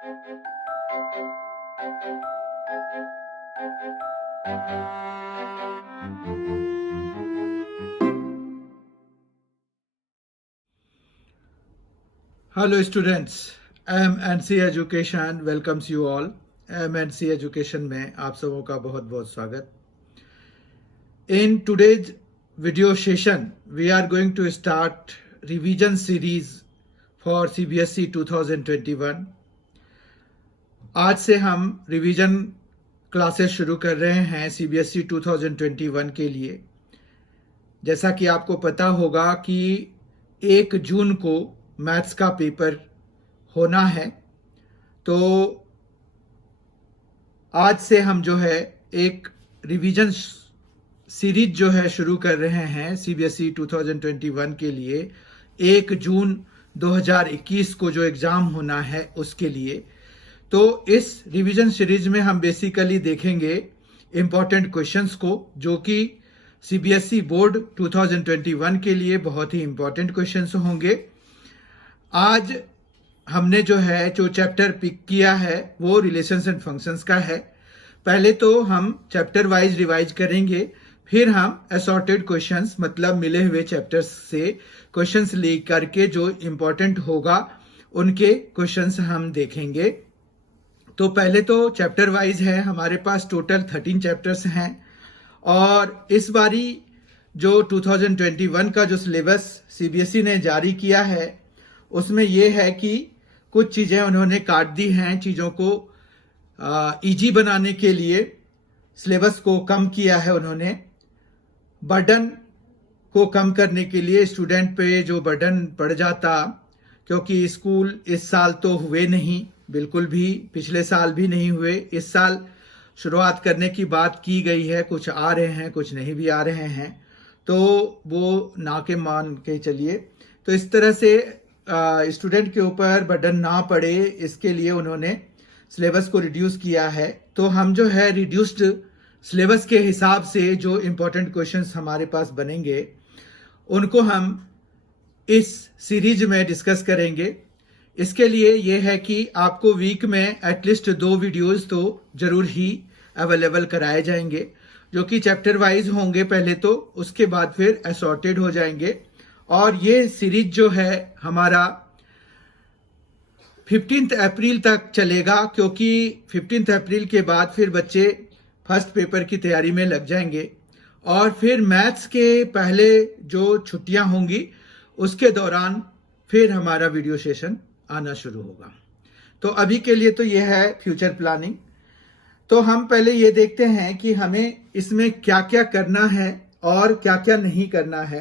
Hello students, MNC Education welcomes you all. MNC Education में आप सबों का बहुत बहुत स्वागत. In today's video session, we are going to start revision series for CBSE 2021. आज से हम रिवीजन क्लासेस शुरू कर रहे हैं CBSE 2021 के लिए. जैसा कि आपको पता होगा कि 1 जून को मैथ्स का पेपर होना है, तो आज से हम जो है एक रिवीजन सीरीज जो है शुरू कर रहे हैं CBSE 2021 के लिए. 1 जून 2021 को जो एग्ज़ाम होना है उसके लिए. तो इस रिवीजन सीरीज में हम बेसिकली देखेंगे इम्पॉर्टेंट क्वेश्चंस को, जो कि CBSE बोर्ड 2021 के लिए बहुत ही इम्पॉर्टेंट क्वेश्चंस होंगे. आज हमने जो है जो चैप्टर पिक किया है वो रिलेशंस एंड फंक्शंस का है. पहले तो हम चैप्टर वाइज रिवाइज करेंगे, फिर हम असॉर्टेड क्वेश्चंस मतलब मिले हुए चैप्टर्स से क्वेश्चंस लेकर के जो इम्पोर्टेंट होगा उनके क्वेश्चंस हम देखेंगे. तो पहले तो चैप्टर वाइज है, हमारे पास टोटल 13 चैप्टर्स हैं और इस बारी जो 2021 का जो सिलेबस CBSE ने जारी किया है उसमें यह है कि कुछ चीज़ें उन्होंने काट दी हैं. चीज़ों को इजी बनाने के लिए सिलेबस को कम किया है उन्होंने. बर्डन को कम करने के लिए स्टूडेंट पे जो बर्डन पड़ जाता, क्योंकि स्कूल इस साल तो हुए नहीं, बिल्कुल भी पिछले साल भी नहीं हुए. इस साल शुरुआत करने की बात की गई है, कुछ आ रहे हैं कुछ नहीं भी आ रहे हैं, तो वो ना के मान के चलिए. तो इस तरह से स्टूडेंट के ऊपर बर्डन ना पड़े इसके लिए उन्होंने सिलेबस को रिड्यूस किया है. तो हम जो है रिड्यूस्ड सिलेबस के हिसाब से जो इम्पोर्टेंट क्वेश्चंस हमारे पास बनेंगे उनको हम इस सीरीज में डिस्कस करेंगे. इसके लिए ये है कि आपको वीक में एटलीस्ट 2 वीडियोस तो जरूर ही अवेलेबल कराए जाएंगे, जो कि चैप्टर वाइज होंगे पहले तो, उसके बाद फिर असॉर्टेड हो जाएंगे. और ये सीरीज जो है हमारा 15 अप्रैल तक चलेगा, क्योंकि 15 अप्रैल के बाद फिर बच्चे फर्स्ट पेपर की तैयारी में लग जाएंगे और फिर मैथ्स के पहले जो छुट्टियां होंगी उसके दौरान फिर हमारा वीडियो सेशन आना शुरू होगा. तो अभी के लिए तो ये है फ्यूचर प्लानिंग. तो हम पहले ये देखते हैं कि हमें इसमें क्या क्या करना है और क्या क्या नहीं करना है.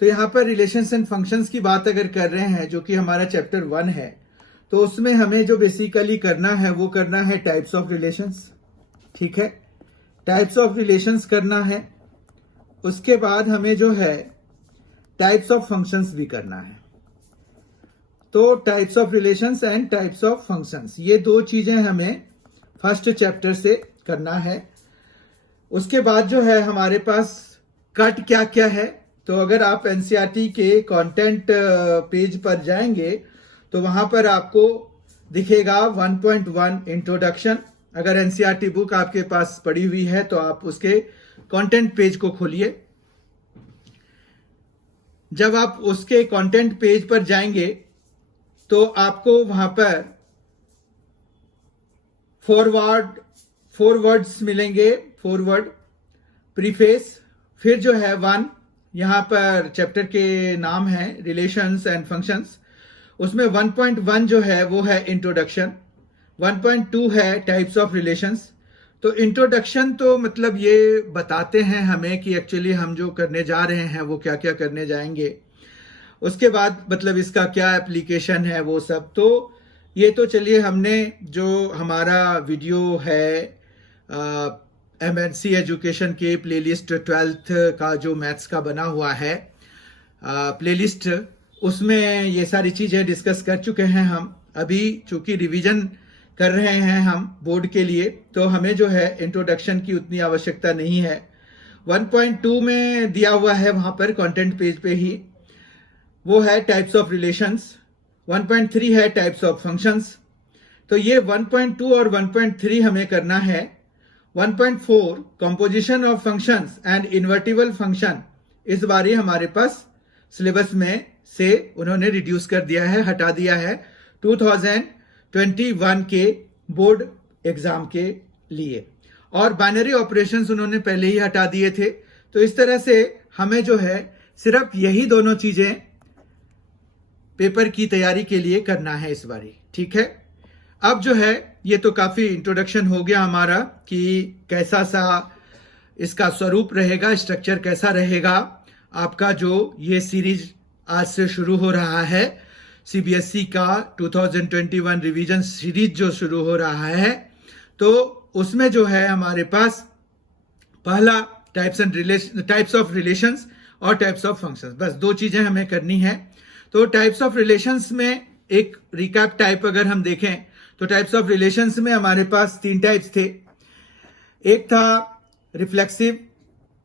तो यहाँ पर रिलेशंस एंड फंक्शंस की बात अगर कर रहे हैं, जो कि हमारा चैप्टर 1 है, तो उसमें हमें जो बेसिकली करना है वो करना है टाइप्स ऑफ रिलेशंस. ठीक है, टाइप्स ऑफ रिलेशंस करना है. उसके बाद हमें जो है टाइप्स ऑफ फंक्शंस भी करना है. तो types of relations and types of functions, ये 2 चीजें हमें फर्स्ट चैप्टर से करना है. उसके बाद जो है हमारे पास कट क्या क्या है. तो अगर आप NCERT के कंटेंट पेज पर जाएंगे तो वहां पर आपको दिखेगा 1.1 इंट्रोडक्शन. अगर NCERT बुक आपके पास पड़ी हुई है तो आप उसके कंटेंट पेज को खोलिए. जब आप उसके कंटेंट पेज पर जाएंगे तो आपको वहां पर फॉरवर्ड्स मिलेंगे. फॉरवर्ड, प्रीफेस, फिर जो है 1, यहाँ पर चैप्टर के नाम है रिलेशंस एंड फंक्शंस. उसमें 1.1 जो है वो है इंट्रोडक्शन, 1.2 है टाइप्स ऑफ रिलेशंस. तो इंट्रोडक्शन तो मतलब ये बताते हैं हमें कि एक्चुअली हम जो करने जा रहे हैं वो क्या क्या करने जाएंगे. उसके बाद मतलब इसका क्या एप्लीकेशन है वो सब. तो ये तो चलिए हमने जो हमारा वीडियो है MNC एजुकेशन के प्लेलिस्ट 12th का जो मैथ्स का बना हुआ है प्लेलिस्ट, उसमें ये सारी चीज़ें डिस्कस कर चुके हैं हम. अभी चूंकि रिवीजन कर रहे हैं हम बोर्ड के लिए, तो हमें जो है इंट्रोडक्शन की उतनी आवश्यकता नहीं है. 1.2 में दिया हुआ है वहां पर कंटेंट पेज पे ही, वो है टाइप्स ऑफ रिलेशंस. 1.3 है टाइप्स ऑफ फंक्शंस. तो तो ये 1.2 और 1.3 हमें करना है। 1.4 composition of functions and invertible function, इस बारी हमारे पास सिलेबस में से उन्होंने रिड्यूस कर दिया है, हटा दिया है 2021 के बोर्ड एग्जाम के लिए। और बाइनरी ऑपरेशंस उन्होंने पहले ही हटा दिए थे। तो इस तरह से हमें जो है सिर्फ यही दोनों चीजें पेपर की तैयारी के लिए करना है इस बारी, ठीक है। अब जो है ये तो काफी इंट्रोडक्शन हो गया हमारा कि कैसा सा इसका स्वरूप रहेगा, स्ट्रक्चर कैसा रहेगा। आपका जो ये सीरीज आज से शुरू हो रहा है, सीबीएसई का 2021 रिवीजन सीरीज जो शुरू हो रहा है, तो उसमें जो है हमारे पास पहला टाइप्स ऑफ रिलेशंस और टाइप्स ऑफ फंक्शंस, बस दो चीजें हमें करनी है। तो टाइप्स ऑफ रिलेशंस में एक रिकैप टाइप अगर हम देखें तो टाइप्स ऑफ रिलेशंस में हमारे पास 3 टाइप्स थे। एक था रिफ्लेक्सिव,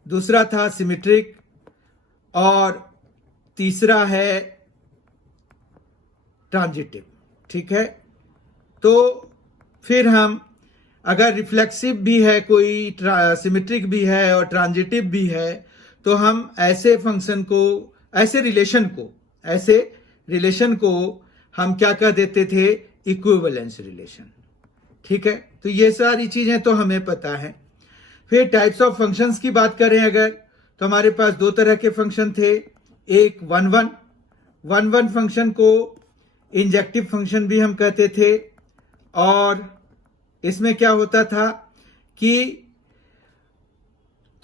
दूसरा था सिमेट्रिक और तीसरा है ट्रांजिटिव, ठीक है। तो फिर हम अगर रिफ्लेक्सिव भी है, कोई सिमेट्रिक भी है और ट्रांजिटिव भी है, तो हम ऐसे फंक्शन को, ऐसे रिलेशन को हम क्या कह देते थे, इक्विवेलेंस रिलेशन, ठीक है। तो ये सारी चीजें तो हमें पता है। फिर टाइप्स ऑफ फंक्शंस की बात करें अगर, तो हमारे पास 2 तरह के फंक्शन थे। एक 1 फंक्शन को इंजेक्टिव फंक्शन भी हम कहते थे, और इसमें क्या होता था कि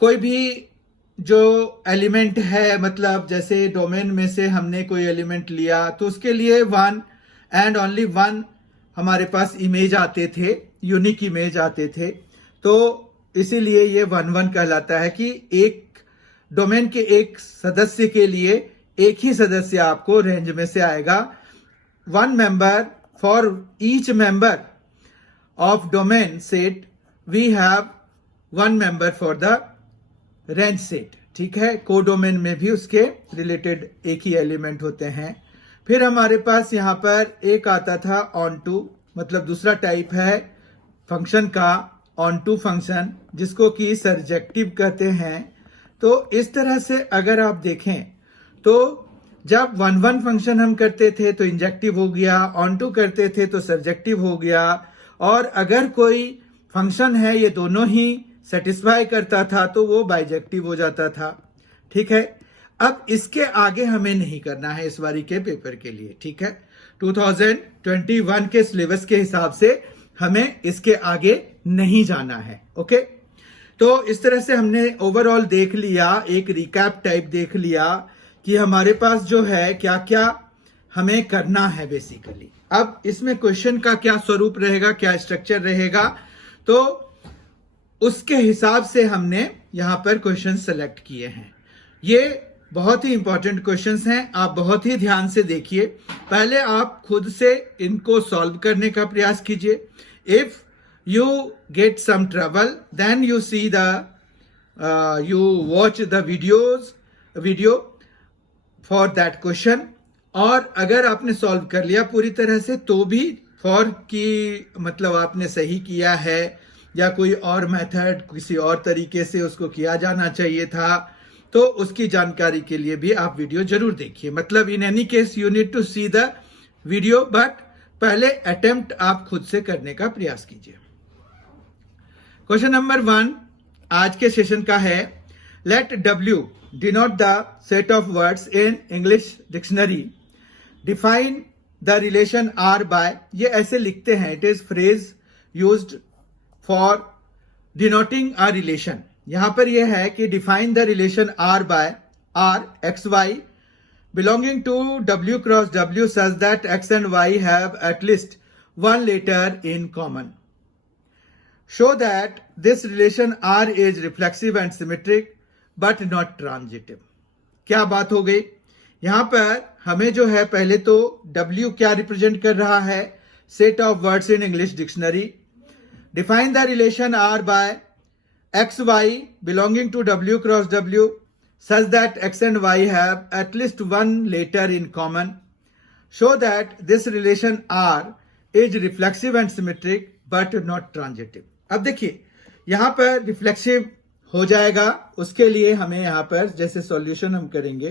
कोई भी जो एलिमेंट है, मतलब जैसे डोमेन में से हमने कोई एलिमेंट लिया तो उसके लिए 1 एंड ओनली 1 हमारे पास इमेज आते थे, यूनिक इमेज आते थे। तो इसीलिए ये 1 कहलाता है कि एक डोमेन के एक सदस्य के लिए एक ही सदस्य आपको रेंज में से आएगा। 1 member for each member of domain set, we have 1 member for the range set, ठीक है। कोडोमेन में भी उसके रिलेटेड एक ही एलिमेंट होते हैं। फिर हमारे पास यहां पर एक आता था ऑन टू, मतलब दूसरा टाइप है फंक्शन का ऑन टू फंक्शन, जिसको कि सर्जेक्टिव कहते हैं। तो इस तरह से अगर आप देखें तो जब 1 फंक्शन हम करते थे तो इंजेक्टिव हो गया, ऑन टू करते थे तो सर्जेक्टिव हो गया, और अगर कोई फंक्शन है ये दोनों ही सेटिस्फाई करता था तो वो बाइजेक्टिव हो जाता था, ठीक है। अब इसके आगे हमें नहीं करना है इस बारी के पेपर के लिए, ठीक है। 2021 के सिलेबस के हिसाब से हमें इसके आगे नहीं जाना है, ओके। तो इस तरह से हमने ओवरऑल देख लिया, एक रिकैप टाइप देख लिया कि हमारे पास जो है क्या क्या हमें करना है बेसिकली। अब इसमें क्वेश्चन का क्या स्वरूप रहेगा, क्या स्ट्रक्चर रहेगा, तो उसके हिसाब से हमने यहां पर क्वेश्चन सेलेक्ट किए हैं। ये बहुत ही इंपॉर्टेंट क्वेश्चंस हैं, आप बहुत ही ध्यान से देखिए। पहले आप खुद से इनको सॉल्व करने का प्रयास कीजिए। If you get some trouble, then you see you watch the video for that question। और अगर आपने सॉल्व कर लिया पूरी तरह से तो भी फॉर की मतलब आपने सही किया है, या कोई और मेथड किसी और तरीके से उसको किया जाना चाहिए था, तो उसकी जानकारी के लिए भी आप वीडियो जरूर देखिए। मतलब in any case you need to see the video, but पहले अटेम्प्ट आप खुद से करने का प्रयास कीजिए। क्वेश्चन नंबर 1 आज के सेशन का है, let W denote the set of words in English dictionary, define the relation R by, ये ऐसे लिखते हैं, it is phrase used for denoting a relation. यहां पर यह है कि define the relation R by R x y belonging to W cross W such that x and y have at least one letter in common. Show that this relation R is reflexive and symmetric but not transitive। क्या बात हो गई यहां पर, हमें जो है पहले तो W क्या रिप्रेजेंट कर रहा है, set of words in English dictionary. Define the relation R by x y belonging to W cross W such that x and y have at least one letter in common. Show that this relation R is reflexive and symmetric but not transitive. अब देखिए यहां पर reflexive हो जाएगा, उसके लिए हमें यहां पर जैसे सॉल्यूशन हम करेंगे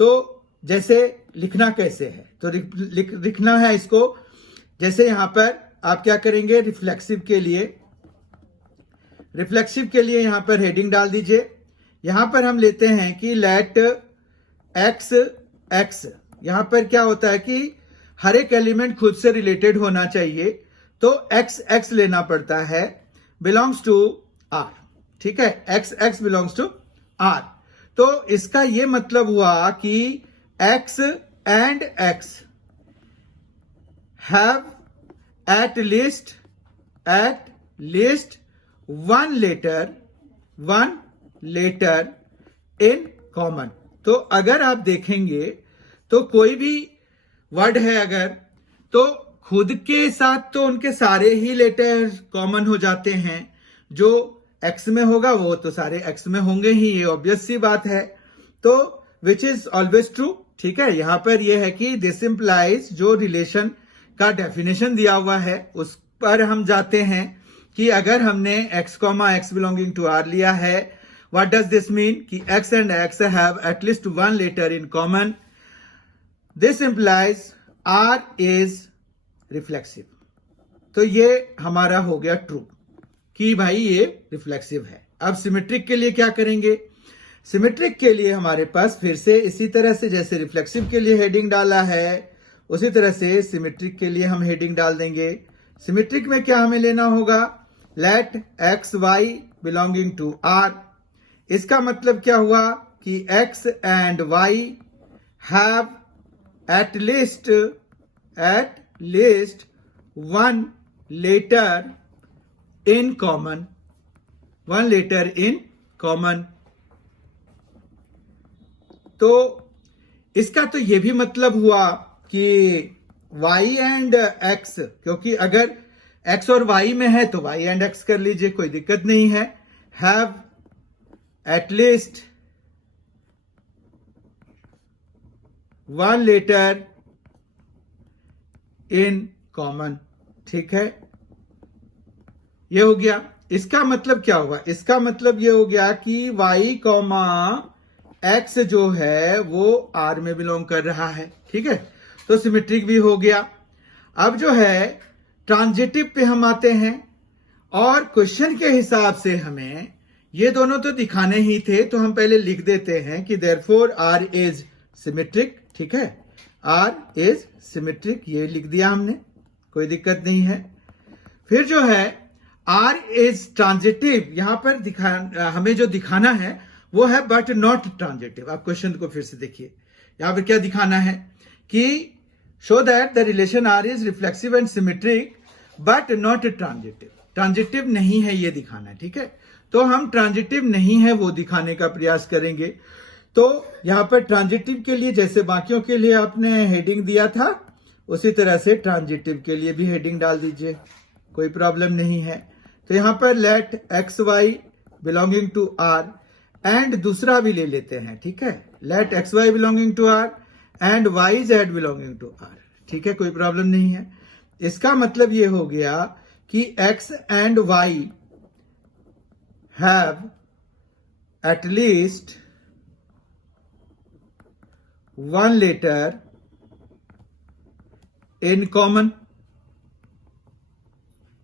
तो जैसे लिखना कैसे है, तो लिखना है इसको जैसे यहां पर आप क्या करेंगे, रिफ्लेक्सिव के लिए यहां पर हेडिंग डाल दीजिए। यहां पर हम लेते हैं कि लेट एक्स एक्स, यहां पर क्या होता है कि हर एक एलिमेंट खुद से रिलेटेड होना चाहिए, तो एक्स एक्स लेना पड़ता है, बिलोंग्स टू आर। ठीक है, x x belongs to R. तो इसका यह मतलब हुआ कि x and x have at least one letter in common. तो अगर आप देखेंगे तो कोई भी वर्ड है अगर, तो खुद के साथ तो उनके सारे ही लेटर कॉमन हो जाते हैं, जो एक्स में होगा वो तो सारे एक्स में होंगे ही, ये ऑब्वियस सी बात है। तो विच इज ऑलवेज ट्रू। ठीक है, यहां पर ये है कि दिस इंप्लाइज, जो रिलेशन का डेफिनेशन दिया हुआ है उस पर हम जाते हैं कि अगर हमने x comma x belonging to R लिया है, व्हाट डज दिस मीन कि x and x have at least one letter in common, this implies r is reflexive. तो ये हमारा हो गया ट्रू कि भाई ये रिफ्लेक्सिव है। अब सिमेट्रिक के लिए क्या करेंगे, सिमेट्रिक के लिए हमारे पास फिर से इसी तरह से जैसे रिफ्लेक्सिव के लिए हेडिंग डाला है उसी तरह से सिमेट्रिक के लिए हम हेडिंग डाल देंगे। सिमेट्रिक में क्या हमें लेना होगा, let x y belonging to R. इसका मतलब क्या हुआ कि x and y have at least one letter in common. तो इसका तो यह भी मतलब हुआ कि y एंड x, क्योंकि अगर x और y में है तो y एंड x कर लीजिए, कोई दिक्कत नहीं है। Have at least one letter in common. ठीक है, ये हो गया। इसका मतलब क्या हुआ, इसका मतलब ये हो गया कि y कॉमा x जो है वो r में बिलोंग कर रहा है। ठीक है, तो सिमेट्रिक भी हो गया। अब जो है ट्रांजिटिव पे हम आते हैं, और क्वेश्चन के हिसाब से हमें ये दोनों तो दिखाने ही थे, तो हम पहले लिख देते हैं कि देयरफॉर r इज सिमेट्रिक। ठीक है, r इज सिमेट्रिक, ये लिख दिया हमने, कोई दिक्कत नहीं है। फिर जो है r इज ट्रांजिटिव, यहां पर हमें जो दिखाना है वो है बट नॉट ट्रांजिटिव। आप क्वेश्चन को फिर से देखिए, यहां पर क्या दिखाना है कि show that the relation R is reflexive and symmetric but not transitive. Transitive नहीं है ये दिखाना है। ठीक है, तो हम ट्रांजिटिव नहीं है वो दिखाने का प्रयास करेंगे। तो यहां पर ट्रांजिटिव के लिए जैसे बाकियों के लिए आपने हेडिंग दिया था उसी तरह से ट्रांजिटिव के लिए भी हेडिंग डाल दीजिए, कोई प्रॉब्लम नहीं है। तो यहां पर let x y belonging to R, and दूसरा भी ले लेते हैं। ठीक है, let x y belonging to R and y z belonging to R. ठीक है, कोई प्रॉब्लम नहीं है। इसका मतलब ये हो गया कि x and y have at least one letter in common,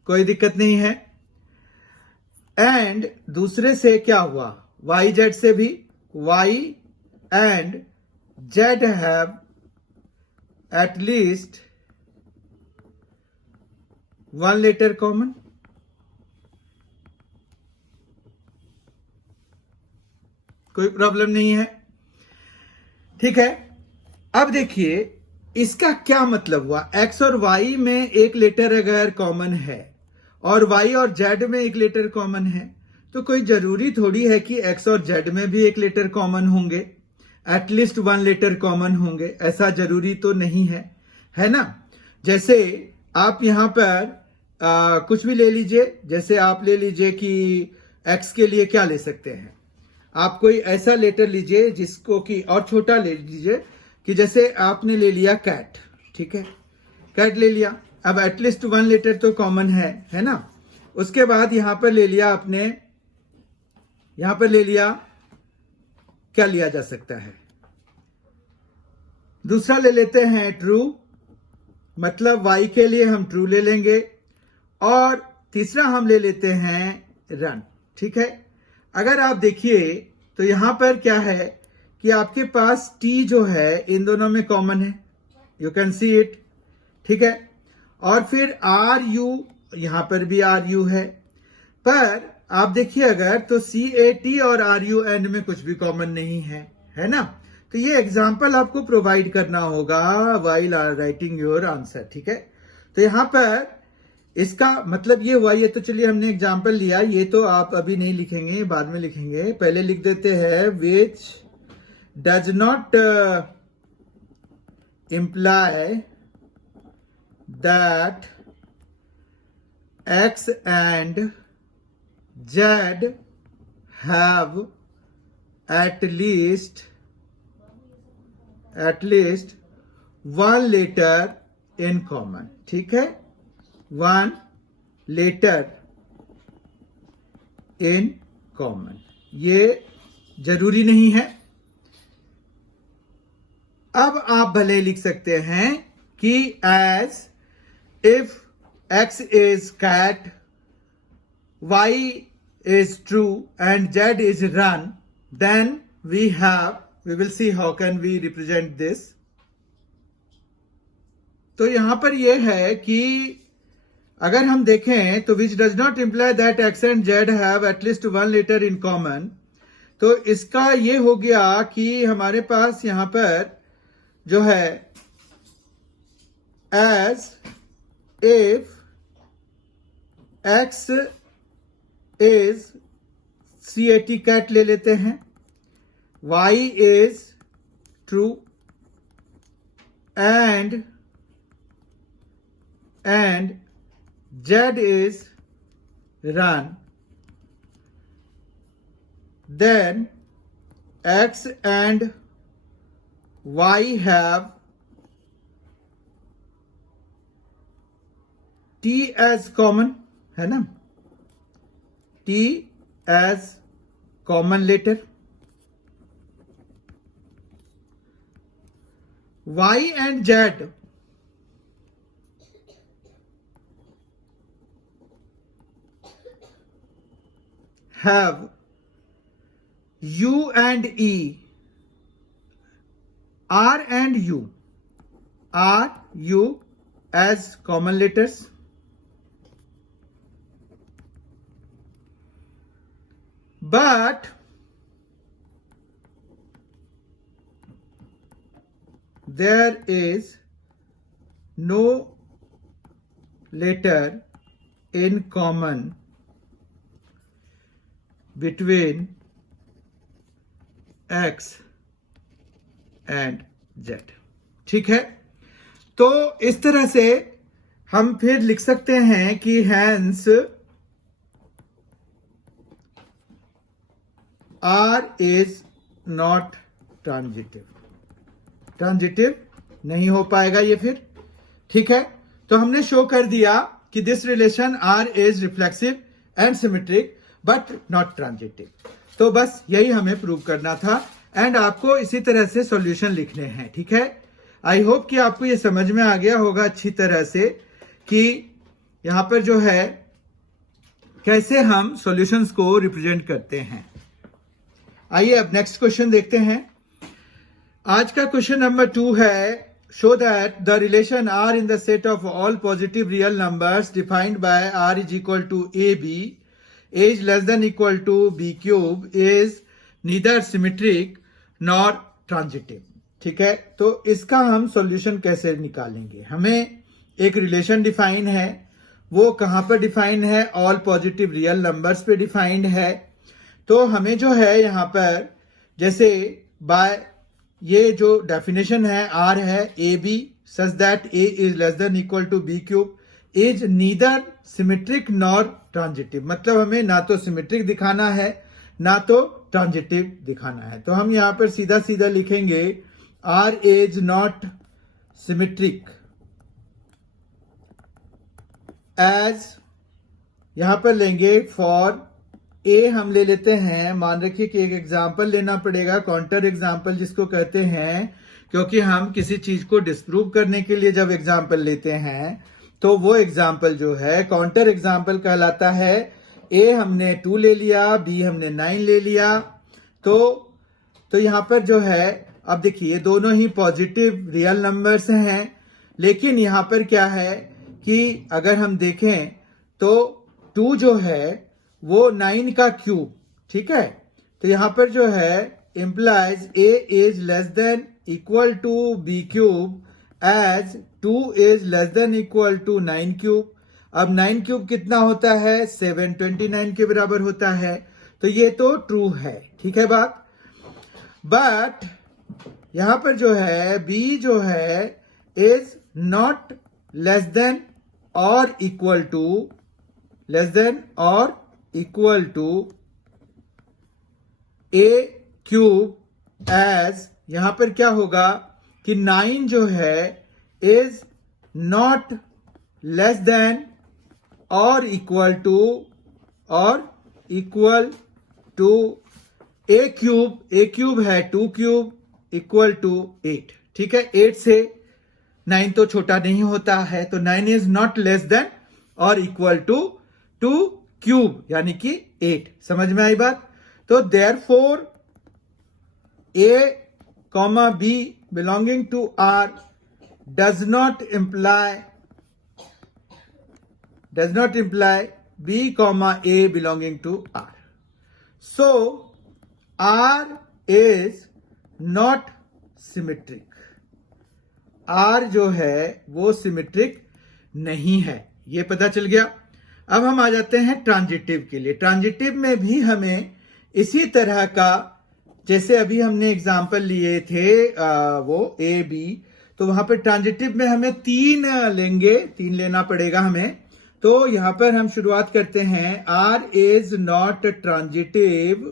कोई दिक्कत नहीं है। एंड दूसरे से क्या हुआ, वाई जेड से भी, y and z have at least one letter common. कोई प्रॉब्लम नहीं है। ठीक है, अब देखिए इसका क्या मतलब हुआ, एक्स और वाई में एक लेटर अगर कॉमन है और वाई और जेड में एक लेटर कॉमन है, तो कोई जरूरी थोड़ी है कि एक्स और जेड में भी एक लेटर कॉमन होंगे, एटलीस्ट वन लेटर कॉमन होंगे, ऐसा जरूरी तो नहीं है, है ना। जैसे आप यहां पर कुछ भी ले लीजिए, जैसे आप ले लीजिए कि एक्स के लिए क्या ले सकते हैं, आप कोई ऐसा लेटर लीजिए जिसको कि, और छोटा ले लीजिए कि जैसे आपने ले लिया कैट। ठीक है, कैट ले लिया। अब एटलीस्ट 1 लेटर तो कॉमन है ना। उसके बाद यहां पर ले लिया आपने, यहां पर ले लिया, क्या लिया जा सकता है, दूसरा ले लेते हैं ट्रू, मतलब y के लिए हम ट्रू ले लेंगे, और तीसरा हम ले लेते हैं रन। ठीक है, अगर आप देखिए तो यहां पर क्या है कि आपके पास t जो है इन दोनों में कॉमन है, यू कैन सी इट। ठीक है, और फिर आर यू, यहां पर भी आर यू है, पर आप देखिए अगर तो CAT और RUN में कुछ भी कॉमन नहीं है ना। तो ये एग्जाम्पल आपको प्रोवाइड करना होगा व्हाइल राइटिंग योर आंसर। ठीक है, तो यहां पर इसका मतलब ये हुआ, ये तो चलिए हमने एग्जाम्पल लिया, ये तो आप अभी नहीं लिखेंगे, बाद में लिखेंगे, पहले लिख देते हैं विच does not imply that X and Z have at least one letter in common। ठीक है, 1 letter in common, ये जरूरी नहीं है। अब आप भले लिख सकते हैं कि as if X is cat, Y is true and Z is run, then we will see how can we represent this। तो यहां पर यह है कि अगर हम देखें तो which does not imply that X and Z have at least 1 letter in common, तो इसका ये हो गया कि हमारे पास यहां पर जो है as if X is CAT cat ले लेते हैं, Y is true and Z is run, then X and Y have T as common, है ना, T as common letter, Y and Z have U and E, R and U as common letters, but there is no letter in common between X and Z। ठीक है, तो इस तरह से हम फिर लिख सकते हैं कि hence R is not transitive, transitive नहीं हो पाएगा ये फिर। ठीक है, तो हमने शो कर दिया कि this relation R is reflexive and symmetric but not transitive. तो बस यही हमें प्रूव करना था एंड आपको इसी तरह से सॉल्यूशन लिखने हैं। ठीक है, आई होप कि आपको ये समझ में आ गया होगा अच्छी तरह से कि यहां पर जो है कैसे हम सॉल्यूशंस को रिप्रेजेंट करते हैं। आइए अब नेक्स्ट क्वेश्चन देखते हैं। आज का क्वेश्चन नंबर 2 है, show that the relation R in the set of all positive real numbers defined by R is equal to AB as less than equal to B cube is neither symmetric nor transitive. ठीक है, तो इसका हम solution कैसे निकालेंगे। हमें एक relation define है, वो कहां पर डिफाइन है, ऑल पॉजिटिव रियल नंबर्स पे डिफाइंड है। तो हमें जो है यहां पर जैसे बाय ये जो डेफिनेशन है R है AB such that A is less than equal to B cube is neither symmetric nor transitive, मतलब हमें ना तो सिमेट्रिक दिखाना है ना तो ट्रांजिटिव दिखाना है। तो हम यहां पर सीधा सीधा लिखेंगे R is not symmetric as, यहां पर लेंगे फॉर ए हम ले लेते हैं, मान रखिए कि एक एग्जाम्पल लेना पड़ेगा, काउंटर एग्जाम्पल जिसको कहते हैं, क्योंकि हम किसी चीज को डिस्प्रूव करने के लिए जब एग्जाम्पल लेते हैं तो वो एग्जाम्पल जो है काउंटर एग्जाम्पल कहलाता है। ए हमने 2 ले लिया, बी हमने 9 ले लिया, तो यहां पर जो है, अब देखिए दोनों ही पॉजिटिव रियल नंबर्स हैं, लेकिन यहां पर क्या है कि अगर हम देखें तो 2 जो है वो 9 का क्यूब, ठीक है, तो यहां पर जो है implies A is less than equal to b cube as 2 is less than equal to 9 cube. अब 9 क्यूब कितना होता है, 729 के बराबर होता है, तो ये तो ट्रू है, ठीक है बात। बट यहां पर जो है बी जो है इज नॉट लेस देन और इक्वल टू, लेस देन और equal to a cube as, यहां पर क्या होगा कि 9 जो है इज नॉट लेस देन और इक्वल टू ए क्यूब है 2 क्यूब इक्वल टू 8, ठीक है। 8 से 9 तो छोटा नहीं होता है, तो 9 इज नॉट लेस देन और इक्वल टू 2 क्यूब यानी कि 8। समझ में आई बात। तो therefore a comma b belonging to R does not imply b comma a belonging to r. So r is not symmetric. r जो है वो सिमेट्रिक नहीं है, ये पता चल गया। अब हम आ जाते हैं ट्रांजिटिव के लिए। ट्रांजिटिव में भी हमें इसी तरह का, जैसे अभी हमने एग्जाम्पल लिए थे वो ए बी, तो वहां पर ट्रांजिटिव में हमें 3 लेंगे, 3 लेना पड़ेगा हमें। तो यहां पर हम शुरुआत करते हैं, R is not transitive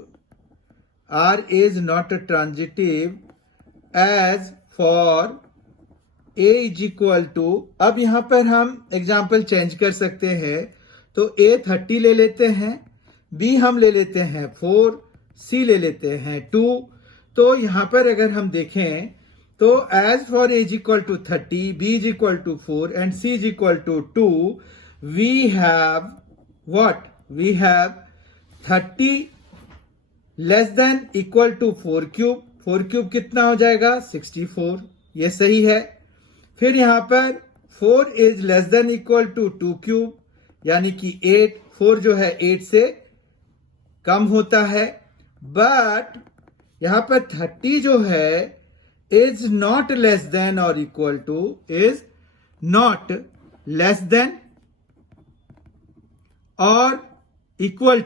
as for A is equal to, अब यहां पर हम एग्जाम्पल चेंज कर सकते हैं, तो A 30 ले लेते हैं, B हम ले लेते हैं 4, C ले लेते हैं 2। तो यहां पर अगर हम देखें तो as for A is equal to 30, B is equal to 4 and C is equal to 2, we have what? We have 30 less than equal to 4 cube. 4 cube कितना हो जाएगा, 64, ये सही है। फिर यहां पर 4 is less than equal to 2 cube यानी कि 8, 4 जो है 8 से कम होता है। बट यहां पर 30 जो है इज नॉट लेस देन और equal to, is not less than और इक्वल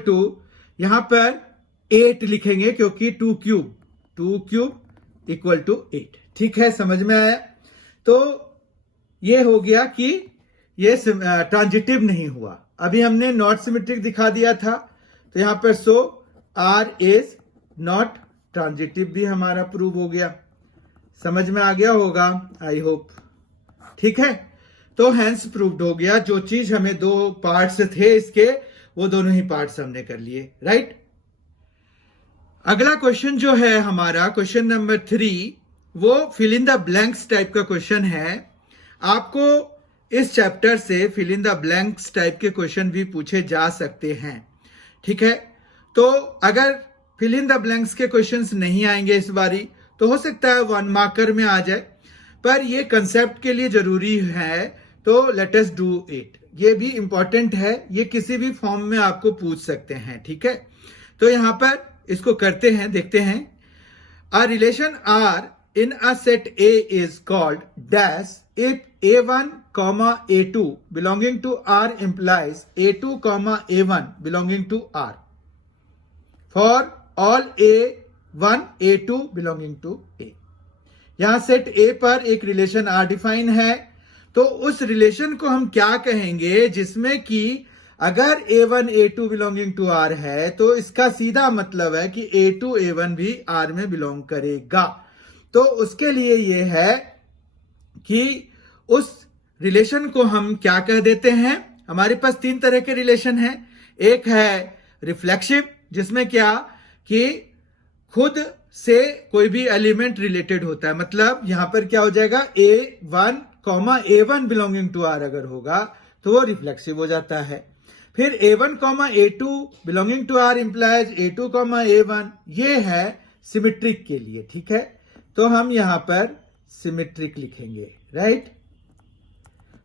टू यहां पर 8 लिखेंगे क्योंकि 2 क्यूब इक्वल टू 8, ठीक है, समझ में आया। तो ये हो गया कि ये ट्रांजिटिव नहीं हुआ। अभी हमने नॉट सिमेट्रिक दिखा दिया था, तो यहां पर सो आर इज नॉट ट्रांजिटिव भी हमारा प्रूव हो गया। समझ में आ गया होगा, आई होप, ठीक है। तो हैंस प्रूव्ड हो गया, जो चीज हमें 2 पार्ट्स थे इसके, वो दोनों ही पार्ट्स हमने कर लिए, राइट। अगला क्वेश्चन जो है हमारा क्वेश्चन नंबर 3, वो fill in the blanks type का क्वेश्चन है। आपको इस चैप्टर से fill in the blanks type के क्वेश्चन भी पूछे जा सकते हैं, ठीक है। तो अगर फिल इन द ब्लैंक्स के क्वेश्चंस नहीं आएंगे इस बारी, तो हो सकता है 1 मार्कर में आ जाए, पर ये कंसेप्ट के लिए जरूरी है, तो लेट अस डू इट। ये भी इंपॉर्टेंट है, ये किसी भी फॉर्म में आपको पूछ सकते हैं, ठीक है। तो यहां पर इसको करते हैं, देखते हैं। A relation R in a set A is called dash if A1, A2 belonging to R implies A2, A1 belonging to R for all A1, A2 belonging to A। यहां सेट A पर एक relation R define है, तो उस relation को हम क्या कहेंगे, जिसमें कि अगर A1, A2 belonging to R है, तो इसका सीधा मतलब है कि A2, A1 भी R में बिलोंग करेगा। तो उसके लिए ये है कि उस रिलेशन को हम क्या कह देते हैं। हमारे पास तीन तरह के रिलेशन हैं। एक है रिफ्लेक्सिव, जिसमें क्या कि खुद से कोई भी एलिमेंट रिलेटेड होता है, मतलब यहां पर क्या हो जाएगा, A1 A1 belonging to R अगर होगा तो वो रिफ्लेक्सिव हो जाता है। फिर A1 A2 belonging to R implies A2 A1, ये है सिमेट्रिक के लिए। ठीक है, तो हम यहां पर सिमेट्रिक लिखेंगे, राइट।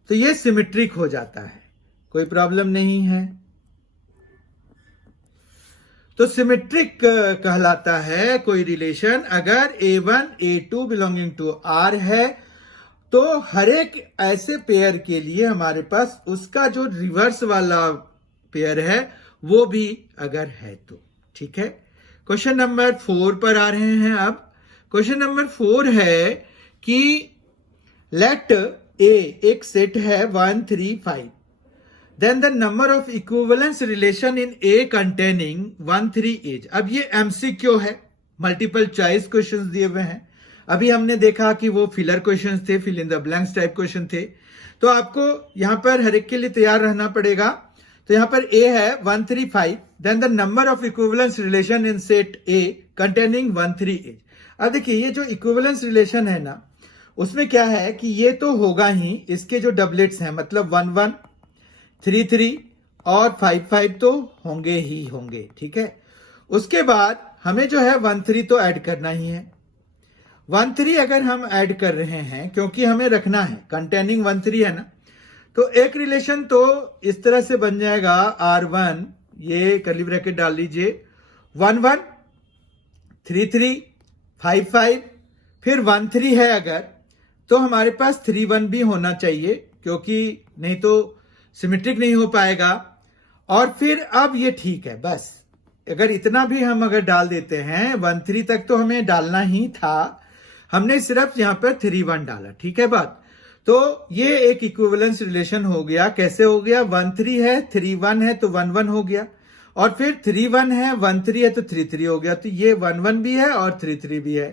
तो ये सिमेट्रिक हो जाता है, कोई प्रॉब्लम नहीं है। तो सिमेट्रिक कहलाता है कोई रिलेशन अगर A1 A2 belonging to R है, तो हर एक ऐसे पेयर के लिए हमारे पास उसका जो रिवर्स वाला पेयर है वो भी अगर है तो। ठीक है, क्वेश्चन नंबर 4 पर आ रहे हैं। अब क्वेश्चन नंबर 4 है कि लेट A एक सेट है 1 3 5, then the number of equivalence relation in A containing 1 3 is. अब ये MCQ है, मल्टीपल चॉइस क्वेश्चंस दिए हुए हैं। अभी हमने देखा कि वो फिलर क्वेश्चंस थे, fill in the blanks type question थे। तो आपको यहां पर हर एक के लिए तैयार रहना पड़ेगा। तो यहां पर A है 1 3 5, then the number of equivalence relation in set A containing 1 3 is. अब देखिए ये जो इक्विवेलेंस रिलेशन है ना, उसमें क्या है कि ये तो होगा ही, इसके जो डबलेट्स हैं मतलब 1 1 3 3 और 5 5 तो होंगे ही होंगे। ठीक है, उसके बाद हमें जो है 1 3 तो ऐड करना ही है। 1 3 अगर हम ऐड कर रहे हैं, क्योंकि हमें रखना है कंटेनिंग 1 3 है ना, तो एक रिलेशन तो इस तरह से बन जाएगा R1, ये कर्ली ब्रैकेट डाल लीजिए, 1 1 3 3 5 5, फिर 1 3 है अगर, तो हमारे पास 3 1 भी होना चाहिए, क्योंकि नहीं तो सिमेट्रिक नहीं हो पाएगा। और फिर अब ये ठीक है, बस अगर इतना भी हम अगर डाल देते हैं, 1 3 तक तो हमें डालना ही था, हमने सिर्फ यहां पर 3 1 डाला। ठीक है बात, तो ये एक इक्विवेलेंस रिलेशन हो गया। कैसे हो गया, 1 3 है 3 1 है तो 1 1 हो गया, और फिर 3 1 है 1 3 है तो 3 3 हो गया। तो ये 1 1 भी है और 3 3 भी है,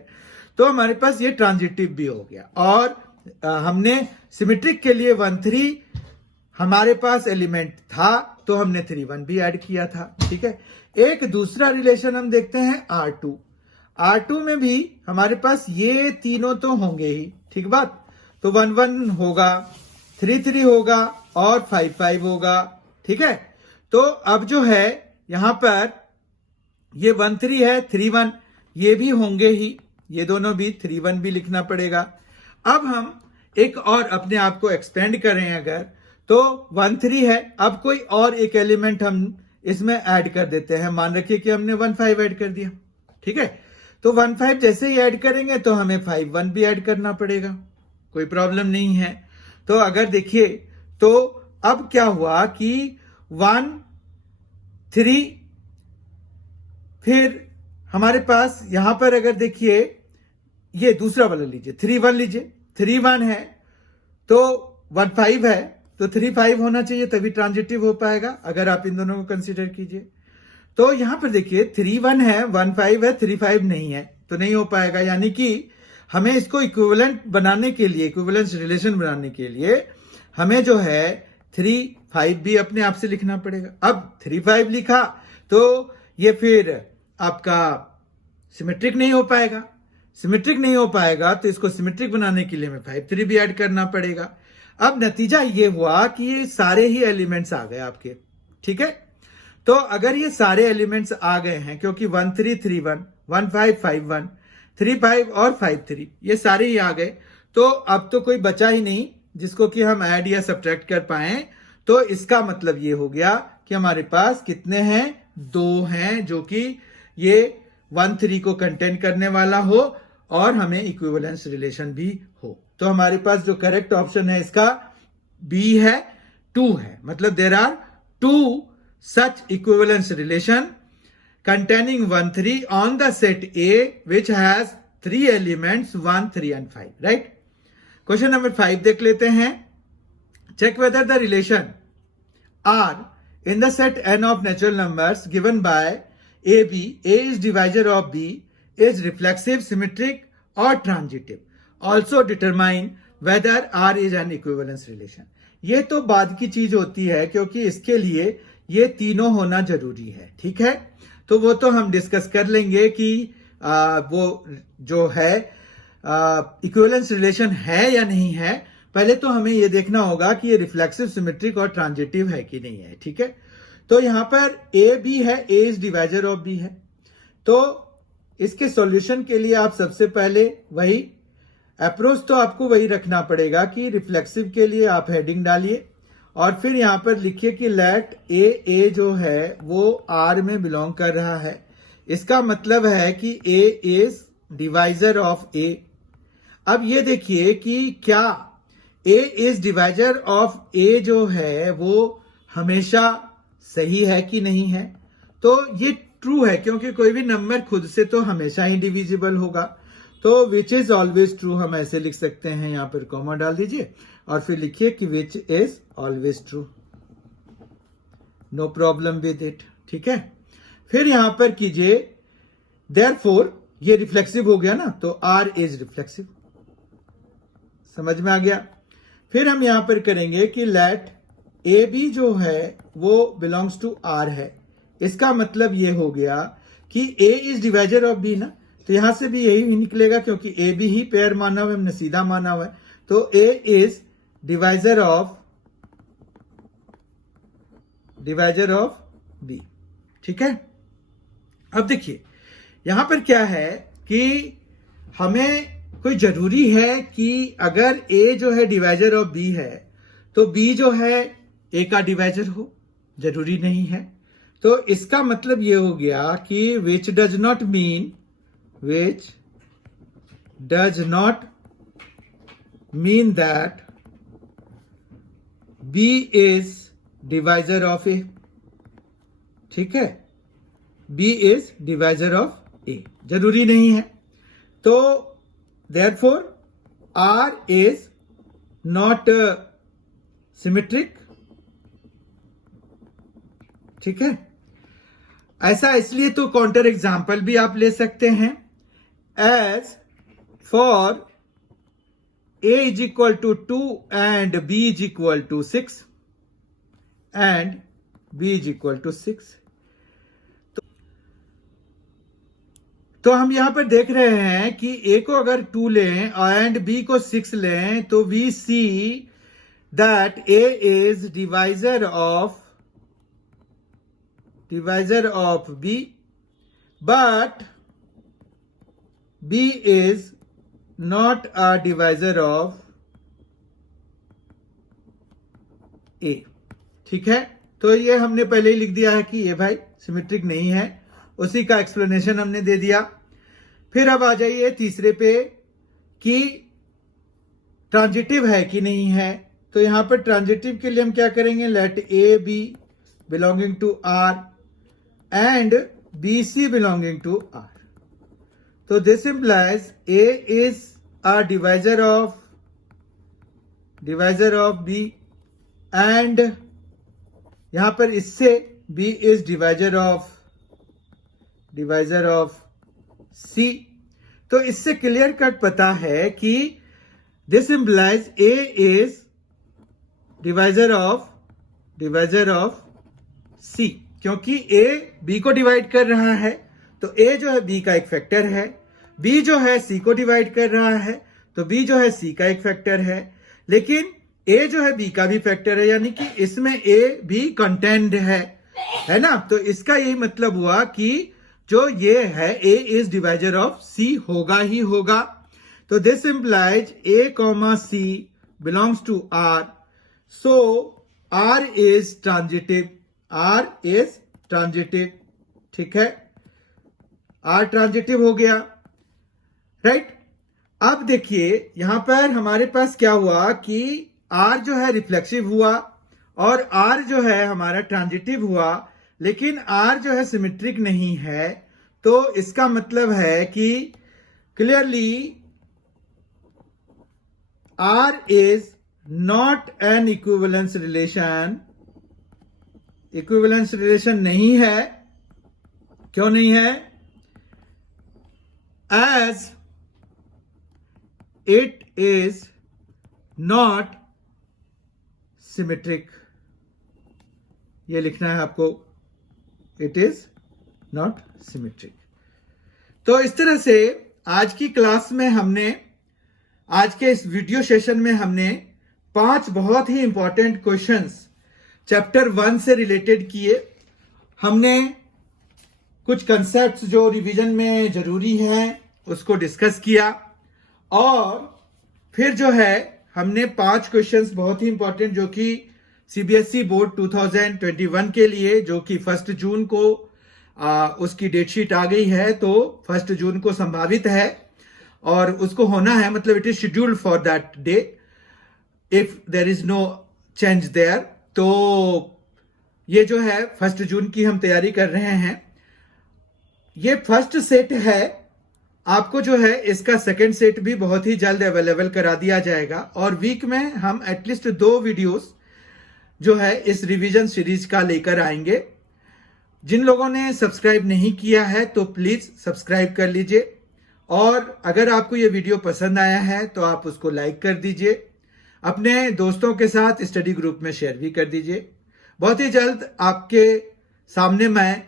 तो हमारे पास ये ट्रांजिटिव भी हो गया। और हमने सिमेट्रिक के लिए 1 3 हमारे पास एलिमेंट था, तो हमने 3 1 भी ऐड किया था। ठीक है, एक दूसरा रिलेशन हम देखते हैं R2। R2 में भी हमारे पास ये तीनों तो होंगे ही, ठीक बात। तो 1 1 होगा, 3 3 होगा और 5 5 होगा। ठीक है, तो अब जो है यहां पर ये 1 3 है 3 1, ये भी होंगे ही, ये दोनों भी 3 1 भी लिखना पड़ेगा। अब हम एक और अपने आप को एक्सपेंड करें अगर, तो 1 3 है, अब कोई और एक एलिमेंट हम इसमें ऐड कर देते हैं। मान रखिए कि हमने 1 5 ऐड कर दिया। ठीक है, तो 1 5 जैसे ही ऐड करेंगे तो हमें 5 1 भी ऐड करना पड़ेगा, कोई प्रॉब्लम नहीं है। तो अगर देखिए, तो अब क्या हुआ कि 1 3, फिर हमारे पास यहां पर अगर देखिए, ये दूसरा वाला लीजिए, 3 1 लीजिए, 3 1 है तो 1 5 है, तो 3 5 होना चाहिए, तभी ट्रांजिटिव हो पाएगा अगर आप इन दोनों को कंसीडर कीजिए। तो यहां पर देखिए 3 1 है 1 5 है 3 5 नहीं है, तो नहीं हो पाएगा। यानी कि हमें इसको इक्विवेलेंट बनाने के लिए, इक्विवेलेंस रिलेशन बनाने के लिए हमें जो है 3 5 भी अपने आप से लिखना पड़ेगा। अब 3 5 लिखा तो ये फिर आपका सिमेट्रिक नहीं हो पाएगा। सिमेट्रिक नहीं हो पाएगा तो इसको सिमेट्रिक बनाने के लिए हमें 5 3 भी ऐड करना पड़ेगा। अब नतीजा ये हुआ कि ये सारे ही एलिमेंट्स आ गए आपके। ठीक है, तो अगर ये सारे एलिमेंट्स आ गए हैं, क्योंकि 1 3 3 1 1 5 5 1 3 5 और 5 3 ये सारे ही आ गए, तो अब तो कोई बचा ही नहीं जिसको कि हम ऐड या सब्ट्रैक्ट कर पाए। तो इसका मतलब ये हो गया कि हमारे पास कितने हैं, 2 हैं, जो कि ये 1 3 को कंटेन करने वाला हो और हमें इक्विवेलेंस रिलेशन भी हो। तो हमारे पास जो करेक्ट ऑप्शन है इसका बी है, 2 है। मतलब there are 2 such equivalence relation containing 1 3 on the set A which has 3 elements 1 3 and 5, right? Question number 5 देख लेते हैं। Check whether the relation R in the set n of natural numbers given by AB, A is divisor of B, is reflexive, symmetric और transitive also determine whether R is an equivalence relation. ये तो बाद की चीज होती है, क्योंकि इसके लिए ये तीनों होना जरूरी है। ठीक है, तो वो तो हम डिस्कस कर लेंगे कि वो जो है इक्विवेलेंस रिलेशन है या नहीं है। पहले तो हमें ये देखना होगा कि ये रिफ्लेक्सिव, सिमेट्रिक और ट्रांजिटिव है कि नहीं है। ठीक है, तो यहां पर ए बी है, a is divisor of B है। तो इसके सॉल्यूशन के लिए आप सबसे पहले वही अप्रोच तो आपको वही रखना पड़ेगा कि रिफ्लेक्सिव के लिए आप हेडिंग डालिए और फिर यहां पर लिखिए कि लेट ए जो है वो आर में बिलोंग कर रहा है। इसका मतलब है कि ए इज डिवाइजर ऑफ ए। अब ये देखिए कि क्या ए इज डिवाइजर ऑफ ए जो है वो हमेशा सही है कि नहीं है। तो ये ट्रू है, क्योंकि कोई भी नंबर खुद से तो हमेशा ही डिविजिबल होगा। तो विच इज ऑलवेज ट्रू हम ऐसे लिख सकते हैं, यहां पर कॉमा डाल दीजिए और फिर लिखिए कि which is always true, no problem with it. ठीक है, फिर यहां पर कीजिए देयरफॉर, ये रिफ्लेक्सिव हो गया ना, तो आर इज रिफ्लेक्सिव। समझ में आ गया। फिर हम यहां पर करेंगे कि लेट ए बी जो है वो बिलोंग्स टू आर है। इसका मतलब ये हो गया कि ए इज डिवाइजर ऑफ बी ना, तो यहां से भी यही निकलेगा, क्योंकि ए बी ही पेयर माना हुआ है, हमने सीधा माना हुआ है। तो ए इज डिवाइजर ऑफ बी। ठीक है, अब देखिए यहां पर क्या है कि हमें कोई जरूरी है कि अगर ए जो है डिवाइजर ऑफ बी है तो बी जो है ए का डिवाइजर हो, जरूरी नहीं है। तो इसका मतलब ये हो गया कि which does not mean that B is divisor of A. ठीक है, B is divisor of A जरूरी नहीं है। तो therefore R is not symmetric। ठीक है, ऐसा इसलिए तो काउंटर एग्जाम्पल भी आप ले सकते हैं। As for A is equal to 2 and B is equal to 6 and B is equal to 6। तो हम यहां पर देख रहे हैं कि ए को अगर 2 लें एंड बी को 6 लें तो we see that A is divisor of B, but B is not a divisor of A. ठीक है, तो ये हमने पहले ही लिख दिया है कि ये भाई सिमेट्रिक नहीं है, उसी का एक्सप्लेनेशन हमने दे दिया। फिर अब आ जाइए तीसरे पे कि ट्रांजिटिव है कि नहीं है। तो यहां पर ट्रांजिटिव के लिए हम क्या करेंगे, let A B belonging to R and B C belonging to R. तो this implies A is a divisor of B and यहां पर इससे B is divisor of C. तो इससे क्लियर कट पता है कि this implies A is divisor of C, क्योंकि ए बी को डिवाइड कर रहा है तो ए जो है बी का एक फैक्टर है, बी जो है सी को डिवाइड कर रहा है तो बी जो है सी का एक फैक्टर है, लेकिन ए जो है बी का भी फैक्टर है, यानी कि इसमें ए भी कंटेंट है ना। तो इसका यही मतलब हुआ कि जो ये है a is divisor of c होगा ही होगा। तो this implies a comma c belongs to R, so R is transitive. ठीक है, आर ट्रांजिटिव हो गया, राइट। अब देखिए यहां पर हमारे पास क्या हुआ कि आर जो है रिफ्लेक्सिव हुआ और आर जो है हमारा ट्रांजिटिव हुआ, लेकिन आर जो है सिमेट्रिक नहीं है। तो इसका मतलब है कि clearly R is not an equivalence relation नहीं है। क्यों नहीं है? As it is not symmetric. ये लिखना है आपको, it is not symmetric. तो इस तरह से आज की क्लास में हमने, आज के इस वीडियो सेशन में हमने 5 बहुत ही इंपॉर्टेंट क्वेश्चंस चैप्टर 1 से रिलेटेड किए. हमने कुछ कंसेप्ट्स जो रिवीजन में जरूरी हैं उसको डिस्कस किया, और फिर जो है हमने 5 क्वेश्चंस बहुत ही इंपॉर्टेंट जो कि सीबीएसई बोर्ड 2021 के लिए, जो कि 1 जून को उसकी डेटशीट आ गई है, तो 1 जून को संभावित है और उसको होना है, मतलब it is scheduled for that day if there is no change there. तो ये जो है 1 जून की हम तैयारी कर रहे हैं. ये फर्स्ट सेट है. आपको जो है इसका सेकंड सेट भी बहुत ही जल्द अवेलेबल करा दिया जाएगा, और वीक में हम एटलीस्ट 2 वीडियोस जो है इस रिवीजन सीरीज का लेकर आएंगे. जिन लोगों ने सब्सक्राइब नहीं किया है तो प्लीज सब्सक्राइब कर लीजिए, और अगर आपको ये वीडियो पसंद आया है तो आप उसको लाइक कर दीजिए, अपने दोस्तों के साथ स्टडी ग्रुप में शेयर भी कर दीजिए. बहुत ही जल्द आपके सामने मैं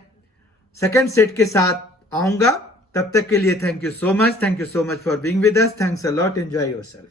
सेकंड सेट के साथ आऊंगा. तब तक के लिए thank you so much. Thank you so much for being with us. Thanks a lot. Enjoy yourself.